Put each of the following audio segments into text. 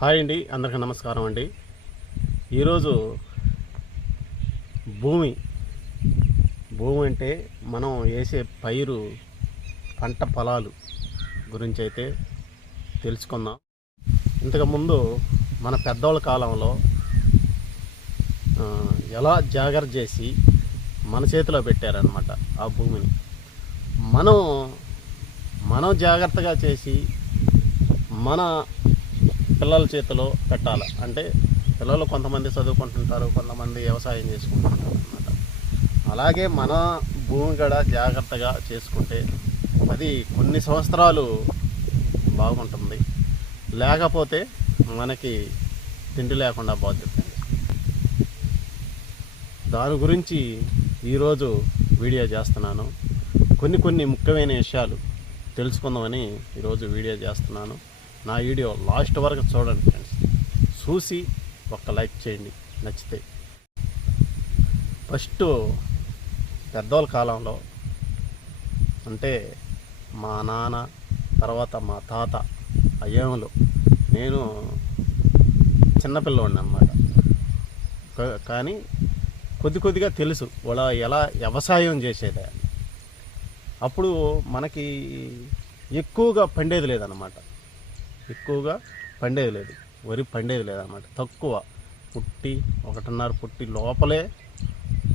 Hi అండి అందరికీ నమస్కారం అండి. ఈరోజు భూమి భూమి అంటే మనం వేసే పైరు పంట పొలాలు గురించి అయితే తెలుసుకుందాం. ఇంతకుముందు మన పెద్దోళ్ళ కాలంలో ఎలా జాగ్రత్త చేసి మన చేతిలో పెట్టారనమాట ఆ భూమిని. మనం మనం జాగ్రత్తగా చేసి మన పిల్లల చేతిలో పెట్టాలి. అంటే పిల్లలు కొంతమంది చదువుకుంటుంటారు కొంతమంది వ్యవసాయం చేసుకుంటుంటారు అనమాట అలాగే మన భూమి కూడా జాగ్రత్తగా చేసుకుంటే అది కొన్ని సంవత్సరాలు బాగుంటుంది. లేకపోతే మనకి తిండి లేకుండా బాధ్యత దాని గురించి ఈరోజు వీడియో చేస్తున్నాను. కొన్ని కొన్ని ముఖ్యమైన విషయాలు తెలుసుకుందామని ఈరోజు వీడియో చేస్తున్నాను. నా వీడియో లాస్ట్ వరకు చూడండి ఫ్రెండ్స్. చూసి ఒక్క లైక్ చేయండి నచ్చితే. ఫస్ట్ పెద్దోళ్ళ కాలంలో అంటే మా నాన్న తర్వాత మా తాత అయ్యేములు నేను చిన్నపిల్లవాడిని అనమాట కానీ కొద్ది కొద్దిగా తెలుసు వాళ్ళ ఎలా వ్యవసాయం చేసేది అప్పుడు మనకి ఎక్కువగా పండేది లేదన్నమాట. ఎక్కువగా పండేది లేదు. వరి పండేది లేదన్నమాట తక్కువ పుట్టి ఒకటిన్నర పుట్టి లోపలే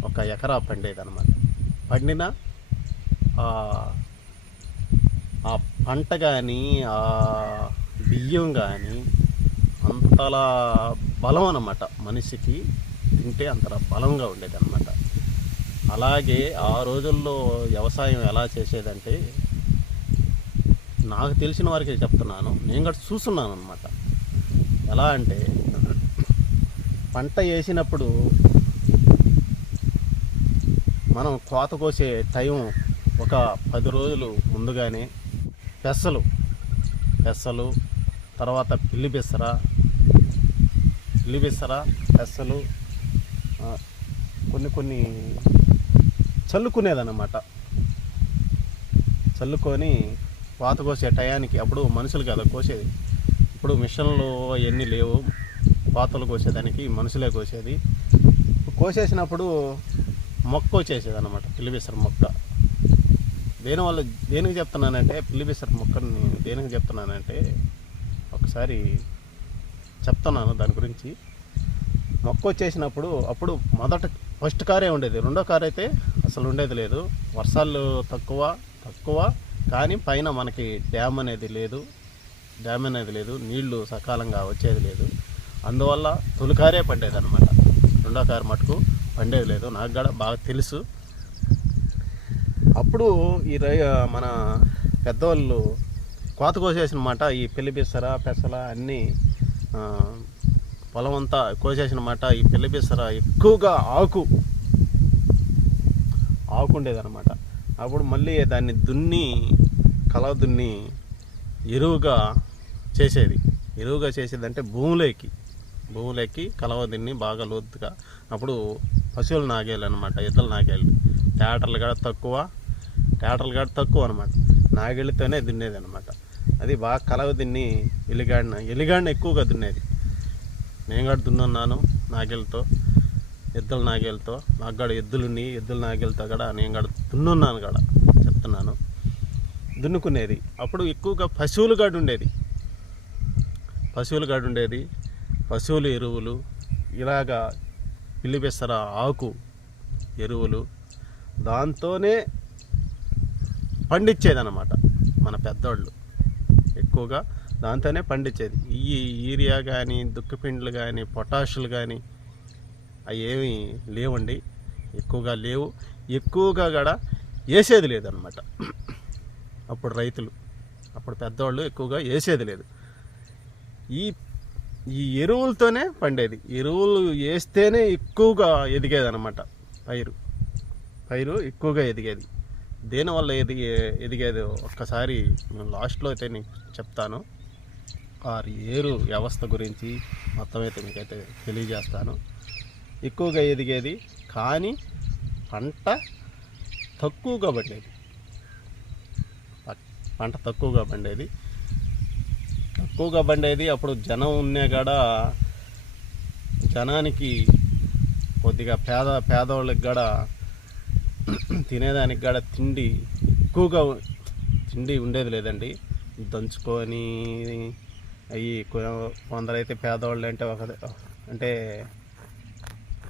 ఒక ఎకరా పండేది అనమాట పండిన ఆ పంట కానీ ఆ బియ్యం కానీ అంతలా బలం అన్నమాట. మనిషికి తింటే అంతలా బలంగా ఉండేది అనమాట అలాగే ఆ రోజుల్లో వ్యవసాయం ఎలా చేసేదంటే నాకు తెలిసిన వారికి చెప్తున్నాను. నేను కూడా చూస్తున్నాను అనమాట ఎలా అంటే పంట వేసినప్పుడు మనం కోత కోసే టైం ఒక పది రోజులు ముందుగానే పెసలు పెసలు తర్వాత పిల్లి బెసర పిల్లి బెసర పెసలు కొన్ని కొన్ని చల్లుకునేదన్నమాట. చల్లుకొని పాత కోసే టయానికి అప్పుడు మనుషులు కదా కోసేది. ఇప్పుడు మిషన్లు అవన్నీ లేవు. పాతలు కోసేదానికి మనుషులే కోసేది. కోసేసినప్పుడు మొక్క వచ్చేసేది అనమాట పిల్లిబిసర మొక్క. దేనివల్ల దేనికి చెప్తున్నానంటే పిల్లిబిసర మొక్కని దేనికి చెప్తున్నానంటే ఒకసారి చెప్తున్నాను దాని గురించి. మొక్క వచ్చేసినప్పుడు అప్పుడు మొదట ఫస్ట్ కారే ఉండేది. రెండో కార్ అయితే అసలు ఉండేది లేదు. వర్షాలు తక్కువ తక్కువ. కానీ పైన మనకి డ్యామ్ అనేది లేదు. డ్యామ్ అనేది లేదు. నీళ్ళు సకాలంగా వచ్చేది లేదు. అందువల్ల తొలికారే పడ్డేదన్నమాట రెండోకారు మటుకు పండేది లేదు. నాకు కూడా బాగా తెలుసు. అప్పుడు ఈ మన పెద్దవాళ్ళు కోత కోసేసినమాట ఈ పెళ్ళి బిసర పెసల అన్నీ పొలం అంతా కోసేసినమాట. ఈ పెళ్ళి బిసర ఎక్కువగా ఆకు ఆకు అప్పుడు మళ్ళీ దాన్ని దున్ని కలవ దున్ని ఎరువుగా చేసేది. ఎరువుగా చేసేదంటే భూములేకి. భూములేకి కలవ దున్ని బాగా లోతుగా అప్పుడు పశువులు నాగేలు అనమాట ఎద్దులు నాగేళ్ళు ట్యాటర్లు కూడా తక్కువ ట్యాటర్లు కూడా తక్కువ అనమాట నాగేళ్ళతోనే దున్నేది అనమాట అది బాగా కలవ దున్ని ఎలిగాడిన ఎలిగాడిన ఎక్కువగా దున్నేది. నేను కూడా దున్నున్నాను నాగేళ్ళతో. ఎద్దుల నాగేలతో నాకు కూడా ఎద్దులుని ఎద్దుల నాగేలతో కూడా నేను కూడా దున్నున్నాను కూడా చెప్తున్నాను. దున్నుకునేది. అప్పుడు ఎక్కువగా పశువులు గడు ఉండేది. పశువులు గడు ఉండేది. పశువుల ఎరువులు ఇలాగా పిల్లిపెసర ఆకు ఎరువులు దాంతోనే పండించేదన్నమాట మన పెద్దోళ్ళు. ఎక్కువగా దాంతోనే పండించేది ఈ యూరియా కానీ దుక్కిపిండ్లు కానీ పొటాషులు కానీ అవి ఏమీ లేవండి. ఎక్కువగా లేవు. ఎక్కువగా కూడా వేసేది లేదనమాట అప్పుడు రైతులు అప్పుడు పెద్దవాళ్ళు ఎక్కువగా వేసేది లేదు. ఈ ఈ ఎరువులతోనే పండేది. ఎరువులు వేస్తేనే ఎక్కువగా ఎదిగేది అనమాట పైరు పైరు ఎక్కువగా ఎదిగేది. దేనివల్ల ఎదిగే ఎదిగేది ఒక్కసారి నేను లాస్ట్లో అయితే నేను చెప్తాను. ఆ ఏరు వ్యవస్థ గురించి మొత్తం అయితే మీకైతే తెలియజేస్తాను. ఎక్కువగా ఎదిగేది. కానీ పంట తక్కువగా పండేది. పంట తక్కువగా పండేది. తక్కువగా పండేది. అప్పుడు జనం ఉన్నా కూడా జనానికి కొద్దిగా పేద పేదవాళ్ళకి కూడా తినేదానికి కూడా తిండి ఎక్కువగా తిండి ఉండేది లేదండి. దంచుకొని అవి కొందరైతే పేదవాళ్ళు అంటే ఒక అంటే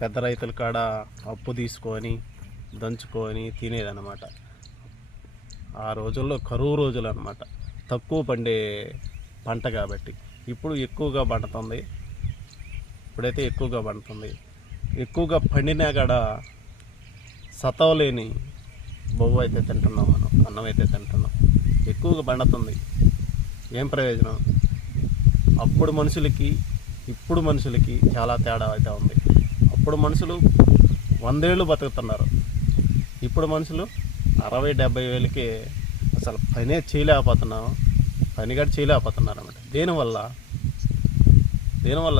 పెద్ద రైతుల కాడ అప్పు తీసుకొని దంచుకొని తినేదన్నమాట. ఆ రోజుల్లో కరువు రోజులు అనమాట తక్కువ పండే పంట కాబట్టి. ఇప్పుడు ఎక్కువగా పండుతుంది. ఇప్పుడైతే ఎక్కువగా పండుతుంది. ఎక్కువగా పండినా కాడ సతవలేని బొవ్వ బొవ్వు అయితే తింటున్నాం మనం. అన్నం అయితే తింటున్నాం. ఎక్కువగా పండుతుంది. ఏం ప్రయోజనం? అప్పుడు మనుషులకి ఇప్పుడు మనుషులకి చాలా తేడా అయితే ఉంది. అప్పుడు మనుషులు వందేళ్ళు బతుకుతున్నారు. ఇప్పుడు మనుషులు అరవై డెబ్బై వేలకి అసలు పనే చేయలేకపోతున్నాం. పని కూడా చేయలేకపోతున్నారు అనమాట దేనివల్ల? దేనివల్ల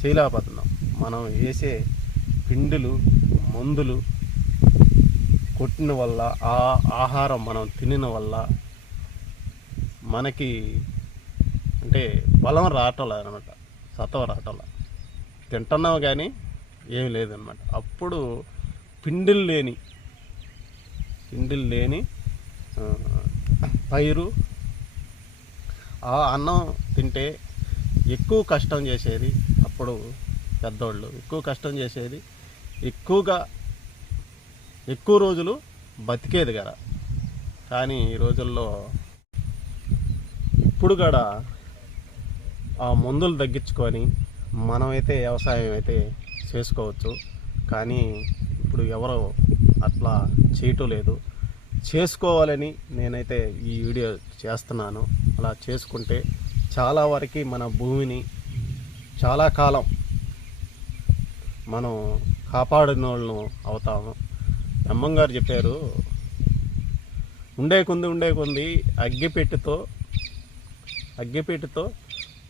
చేయలేకపోతున్నాం? మనం వేసే పిండులు మందులు కొట్టిన వల్ల ఆ ఆహారం మనం తినిన వల్ల మనకి అంటే బలం రావటం అనమాట సత్వం రావటం తింటున్నాం కానీ ఏమి లేదనమాట అప్పుడు పిండిలు లేని పిండిలు లేని పైరు ఆ అన్నం తింటే ఎక్కువ కష్టం చేసేది అప్పుడు పెద్దోళ్ళు. ఎక్కువ కష్టం చేసేది ఎక్కువగా ఎక్కువ రోజులు బతికేది కదా. కానీ ఈ రోజుల్లో ఇప్పుడు కూడా ఆ మందులు తగ్గించుకొని మనమైతే వ్యవసాయం అయితే చేసుకోవచ్చు. కానీ ఇప్పుడు ఎవరు అట్లా చేయటం లేదు. చేసుకోవాలని నేనైతే ఈ వీడియో చేస్తున్నాను. అలా చేసుకుంటే చాలా వరకు మన భూమిని చాలా కాలం మనం కాపాడిన వాళ్ళను అవుతాము అమ్మంగారు చెప్పారు ఉండే కొంది ఉండే కొంది అగ్గిపెట్టెతో అగ్గిపెట్టెతో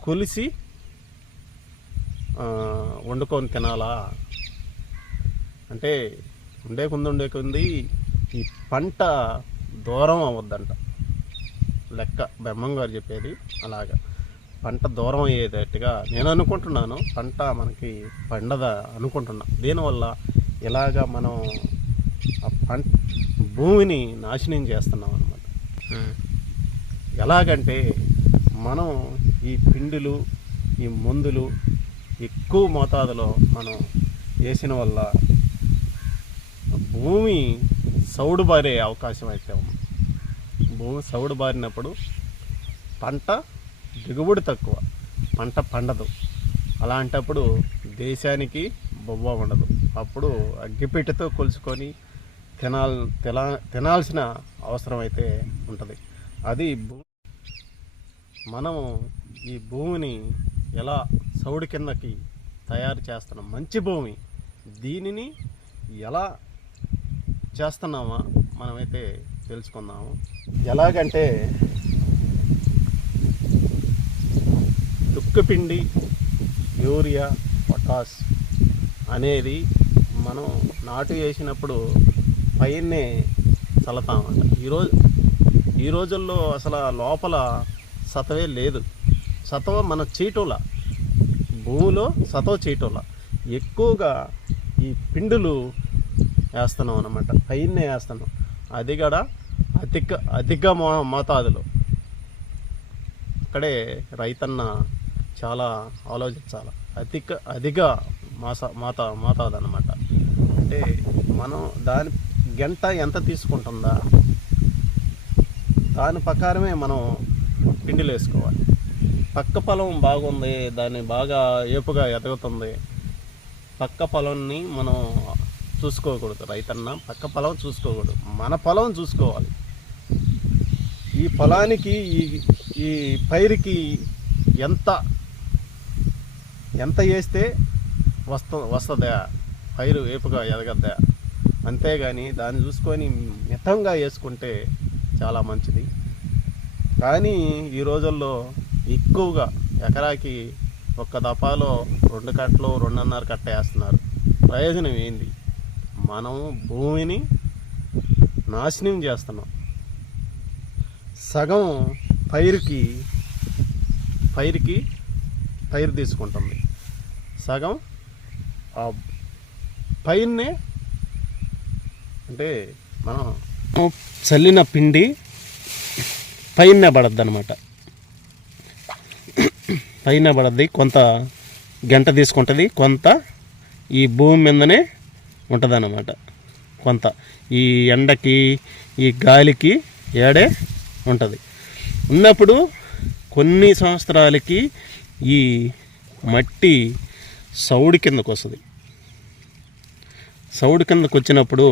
కొలిసి వండుకొని తినాలా? అంటే ఉండే కొంది ఉండే కొంది ఈ పంట దూరం అవ్వద్దంట. లెక్క బ్రహ్మం గారు చెప్పేది అలాగా. పంట దూరం అయ్యేటట్టుగా నేను అనుకుంటున్నాను పంట మనకి పండద అనుకుంటున్నా. దీనివల్ల ఇలాగ మనం ఆ పంట భూమిని నాశనం చేస్తున్నాం అనమాట ఎలాగంటే మనం ఈ పిండిలు ఈ మందులు ఎక్కువ మోతాదులో మనం వేసిన వల్ల భూమి సౌడు బారే అవకాశం అయితే ఉంది. భూమి సౌడు బారినప్పుడు పంట దిగుబడి తక్కువ పంట పండదు. అలాంటప్పుడు దేశానికి బొవ్వ ఉండదు. అప్పుడు అగ్గిపెట్టెతో కొలుసుకొని తినాల్ తినా తినాల్సిన అవసరం అయితే ఉంటుంది. అది భూ మనం ఈ భూమిని ఎలా సౌడు కిందకి తయారు చేస్తున్నాం మంచి భూమి దీనిని ఎలా చేస్తున్నామా మనమైతే తెలుసుకుందాము. ఎలాగంటే దుక్కుపిండి యూరియా పొటాస్ అనేది మనం నాటు వేసినప్పుడు పైనే చల్లతామంట. ఈరోజు ఈ రోజుల్లో అసలు లోపల సతవే లేదు. సతవ మన చీటుల. భూమిలో సతవ చీటుల. ఎక్కువగా ఈ పిండులు వేస్తున్నాం అనమాట పైన వేస్తున్నాం. అది కూడా అధిక అధిక మో మోతాదులో. అక్కడే రైతన్న చాలా ఆలోచించాలి. అధిక అధిక మాస మాత మోతాదు అనమాట అంటే మనం దాని గంట ఎంత తీసుకుంటుందా? దాని ప్రకారమే మనం పిండిలు వేసుకోవాలి పక్క పొలం బాగుంది దాన్ని బాగా ఏపుగా ఎదుగుతుంది. పక్క పొలంని మనం చూసుకోకూడదు రైతన్న పక్క పొలం చూసుకోకూడదు. మన పొలం చూసుకోవాలి. ఈ పొలానికి ఈ ఈ పైరుకి ఎంత ఎంత వేస్తే వస్త వస్తుందా? పైరు వేపుగా ఎదగద్దా? అంతేగాని దాన్ని చూసుకొని మితంగా వేసుకుంటే చాలా మంచిది. కానీ ఈ రోజుల్లో ఎక్కువగా ఎకరాకి ఒక్క దఫాలో రెండు కట్టలు రెండున్నర కట్ట వేస్తున్నారు. ప్రయోజనం ఏంది? మనం భూమిని నాశనం చేస్తున్నాం. సగం పైరుకి పైరుకి పైరు తీసుకుంటుంది. సగం ఆ పైరునే అంటే మనం చల్లిన పిండి పైన పడద్ది అనమాట పైన పడద్ది కొంత గంట తీసుకుంటుంది కొంత ఈ భూమి మీదనే ఉంటుంది అన్నమాట కొంత ఈ ఎండకి ఈ గాలికి ఏడే ఉంటుంది. ఉన్నప్పుడు కొన్ని సంవత్సరాలకి ఈ మట్టి సౌడి కిందకు వస్తుంది. సౌడి కిందకు వచ్చినప్పుడు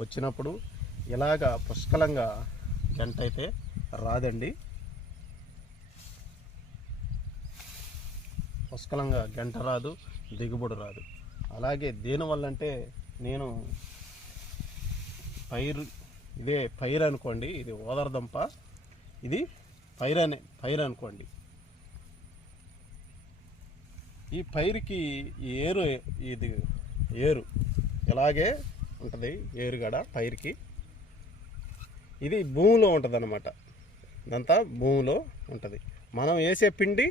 వచ్చినప్పుడు ఇలాగ పుష్కలంగా గంట అయితే రాదండి. పుష్కలంగా గంట రాదు దిగుబడి రాదు. అలాగే దేనివల్ల అంటే నేను పైరు ఇదే పైరు అనుకోండి ఇది ఓదరదంప ఇది పైరు అనే పైరు అనుకోండి. ఈ పైరుకి ఈ ఏరు ఇది ఏరు ఇలాగే ఉంటుంది? ఏరుగడ పైరుకి. ఇది భూమిలో ఉంటుంది అన్నమాట ఇదంతా భూమిలో ఉంటుంది. మనం వేసే పిండి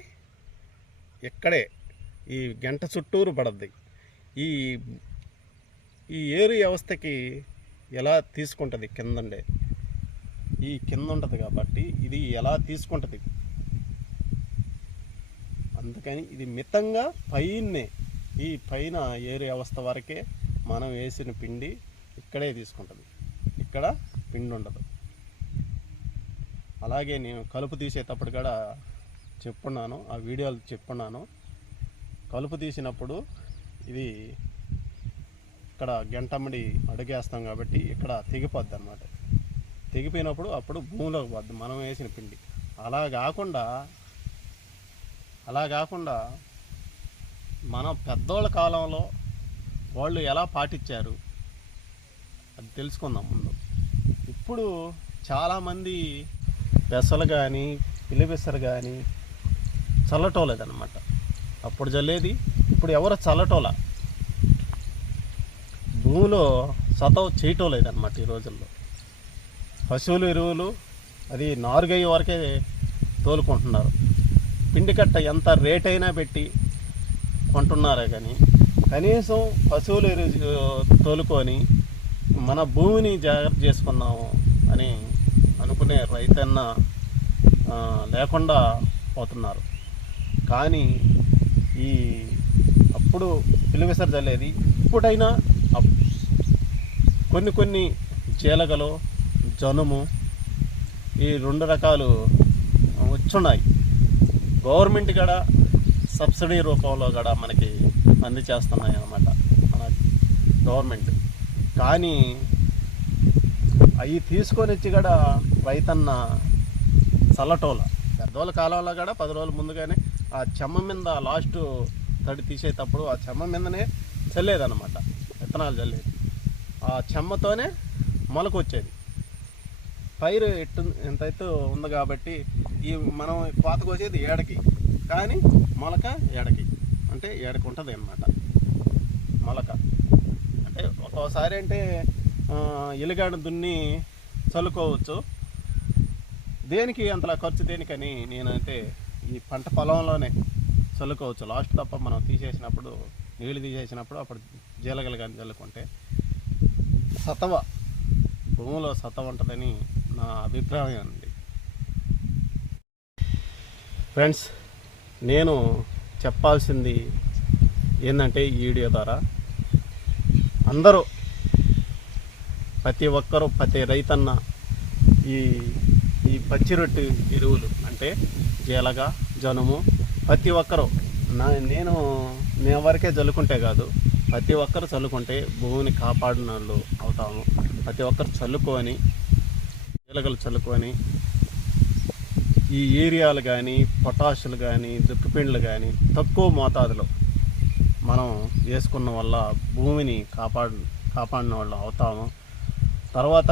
ఇక్కడే ఈ గంట చుట్టూరు పడద్ది. ఈ ఈ ఏరు వ్యవస్థకి ఎలా తీసుకుంటుంది కిందండే? ఈ కింద ఉంటుంది కాబట్టి ఇది ఎలా తీసుకుంటుంది? అందుకని ఇది మితంగా పైనే ఈ పైన ఏరు వ్యవస్థ వరకే మనం వేసిన పిండి ఇక్కడే తీసుకుంటుంది. ఇక్కడ పిండి ఉండదు అలాగే నేను కలుపు తీసేటప్పుడు కూడా చెప్పున్నాను ఆ వీడియోలు చెప్పున్నాను. కలుపు తీసినప్పుడు ఇది ఇక్కడ గంటమ్మడి అడుగేస్తాం కాబట్టి ఇక్కడ తెగిపోద్ది అనమాట తెగిపోయినప్పుడు అప్పుడు భూమిలోకి పోద్ది మనం వేసిన పిండి. అలా కాకుండా అలా కాకుండా మన పెద్దోళ్ళ కాలంలో వాళ్ళు ఎలా పాటించారు అది తెలుసుకుందాం ముందు. ఇప్పుడు చాలామంది పెసలు కానీ పిల్లిపెసరు కానీ చల్లటోలేదన్నమాట. అప్పుడు చల్లేది ఇప్పుడు ఎవరు చల్లటోల? భూమిలో సతవ చేయటం లేదన్నమాట ఈ రోజుల్లో. పశువులు ఎరువులు అది నారుగయ్యే వరకే తోలుకుంటున్నారు. పిండి కట్ట ఎంత రేట్ అయినా పెట్టి కొంటున్నారే కానీ కనీసం పశువులు ఎరువు తోలుకొని మన భూమిని జాగ్రత్త చేసుకున్నాము అని అనుకునే రైతన్న లేకుండా పోతున్నారు. కానీ ఈ అప్పుడు పిలివిసర్ జల్లేది ఇప్పుడైనా అప్- కొన్ని కొన్ని జీలగలు జనుము ఈ రెండు రకాలు వచ్చున్నాయి. గవర్నమెంట్ కూడా సబ్సిడీ రూపంలో కూడా మనకి అందచేస్తున్నాయి అన్నమాట మన గవర్నమెంట్. కానీ అవి తీసుకొని వచ్చి కూడా రైతన్న చల్లటోల పెద్దోళ్ళ కాలంలో కూడా పది రోజుల ముందుగానే ఆ చెమ్మ మీద లాస్ట్ తడి తీసేటప్పుడు ఆ చెమ్మ మీదనే చల్లేదన్నమాట. విత్తనాలు చల్లేది. ఆ చెమ్మతోనే మొలక వచ్చేది పైరు ఎట్టు ఎంతైతే ఉంది కాబట్టి ఈ మనం కోత కోసేది ఏడకి కానీ మొలక ఏడకి అంటే ఏడకి ఉంటుంది అన్నమాట. మొలక. అంటే ఒక్కోసారి అంటే ఎలుగాడ దున్ని చల్లుకోవచ్చు. దేనికి అంతలా ఖర్చు దేనికని నేనైతే ఈ పంట పొలంలోనే చల్లుకోవచ్చు. లాస్ట్ తప్ప మనం తీసేసినప్పుడు నీళ్ళు తీసేసినప్పుడు అప్పుడు జీలగలు కానీ చల్లుకుంటే సతవ భూమిలో సతవ ఉంటుందని నా అభిప్రాయం అండి. ఫ్రెండ్స్ నేను చెప్పాల్సింది ఏంటంటే ఈ వీడియో ద్వారా అందరూ ప్రతి ఒక్కరూ ప్రతి రైతన్న ఈ ఈ పచ్చి రొట్టె ఎరువులు అంటే జీలగ జనుము ప్రతి ఒక్కరూ. నా నేను మేము వరకే చల్లుకుంటే కాదు ప్రతి ఒక్కరు చల్లుకుంటే భూమిని కాపాడిన వాళ్ళు అవుతాము. ప్రతి ఒక్కరు చల్లుకొని జీలగలు చల్లుకొని ఈ ఏరియాలు కానీ పొటాషులు కానీ దుక్కిపిండ్లు కానీ తక్కువ మోతాదులో మనం వేసుకున్న వల్ల భూమిని కాపాడు కాపాడిన వాళ్ళు అవుతాము. తర్వాత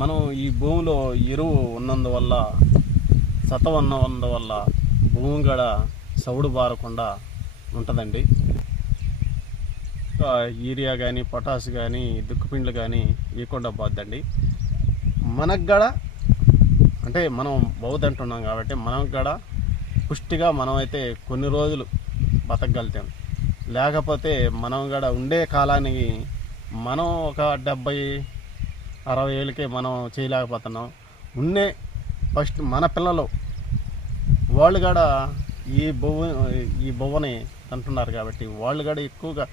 మనం ఈ భూమిలో ఎరువు ఉన్నందువల్ల సత ఉన్నందువల్ల భూమి కూడా సౌడు బారకుండా ఉంటుందండి. యూరియా కానీ పొటాష్ కానీ దుక్కుపిండ్లు కానీ ఇవ్వకుండా పోద్దండి. మనకు కూడా అంటే మనం బౌద్ధ అంటున్నాం కాబట్టి మనం కూడా పుష్టిగా మనం అయితే కొన్ని రోజులు బతకగలుగుతాం. లేకపోతే మనం కూడా ఉండే కాలానికి మనం ఒక డెబ్బై అరవై ఏళ్ళకే మనం చేయలేకపోతున్నాం. ఉన్నే ఫస్ట్ మన పిల్లలు వాళ్ళు కూడా ఈ బొవ్వ ఈ బొవ్వని అంటున్నారు కాబట్టి వాళ్ళు కూడా ఎక్కువగా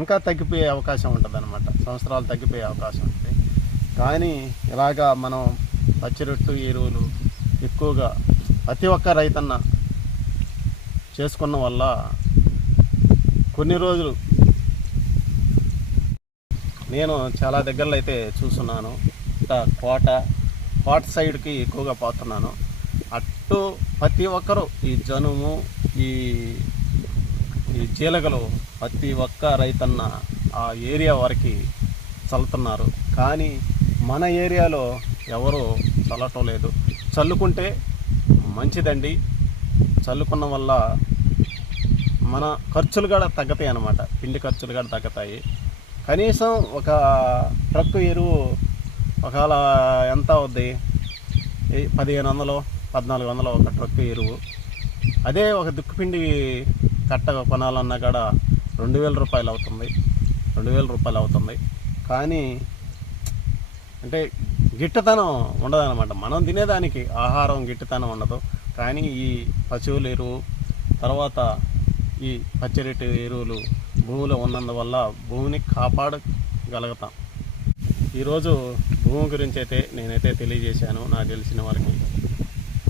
ఇంకా తగ్గిపోయే అవకాశం ఉంటుంది అనమాట సంవత్సరాలు తగ్గిపోయే అవకాశం ఉంటుంది కానీ ఇలాగా మనం పచ్చిరొట్టు ఎరువులు ఎక్కువగా ప్రతి ఒక్క రైతన్న చేసుకున్న వల్ల కొన్ని రోజులు నేను చాలా దగ్గరలో అయితే చూస్తున్నాను కోట కోట సైడ్కి ఎక్కువగా పోతున్నాను. అటు ప్రతి ఒక్కరు ఈ జనుము ఈ ఈ జీలగలు ప్రతి ఒక్క రైతన్న ఆ ఏరియా వరకు చల్లుతున్నారు. కానీ మన ఏరియాలో ఎవరు చల్లటం లేదు. చల్లుకుంటే మంచిదండి. చల్లుకున్న వల్ల మన ఖర్చులు కూడా తగ్గుతాయి అన్నమాట పిండి ఖర్చులు కూడా తగ్గుతాయి. కనీసం ఒక ట్రక్కు ఎరువు ఒకవేళ ఎంత అవుద్ది? పదిహేను వందలు పద్నాలుగు వందలు ఒక ట్రక్కు ఎరువు అదే ఒక దుక్కుపిండి కట్ట కొనాలన్నా కూడా రెండు వేల రూపాయలు అవుతుంది. రెండు వేల రూపాయలు అవుతుంది. కానీ అంటే గిట్టతనం ఉండదన్నమాట. మనం తినేదానికి ఆహారం గిట్టతనం ఉండదు. కానీ ఈ పశువుల ఎరువు తర్వాత ఈ పచ్చిరెట్టు ఎరువులు భూమిలో ఉన్నందువల్ల భూమిని కాపాడగలుగుతాం. ఈరోజు భూమి గురించి అయితే నేనైతే తెలియజేశాను నాకు తెలిసిన వారికి.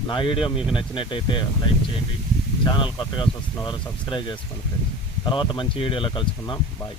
నా వీడియో మీకు నచ్చినట్టయితే లైక్ చేయండి. ఛానల్ కొత్తగా చూస్తున్న వారు సబ్స్క్రైబ్ చేసుకోండి ఫ్రెండ్స్. తర్వాత మంచి వీడియోలో కలుసుకుందాం. బాయ్.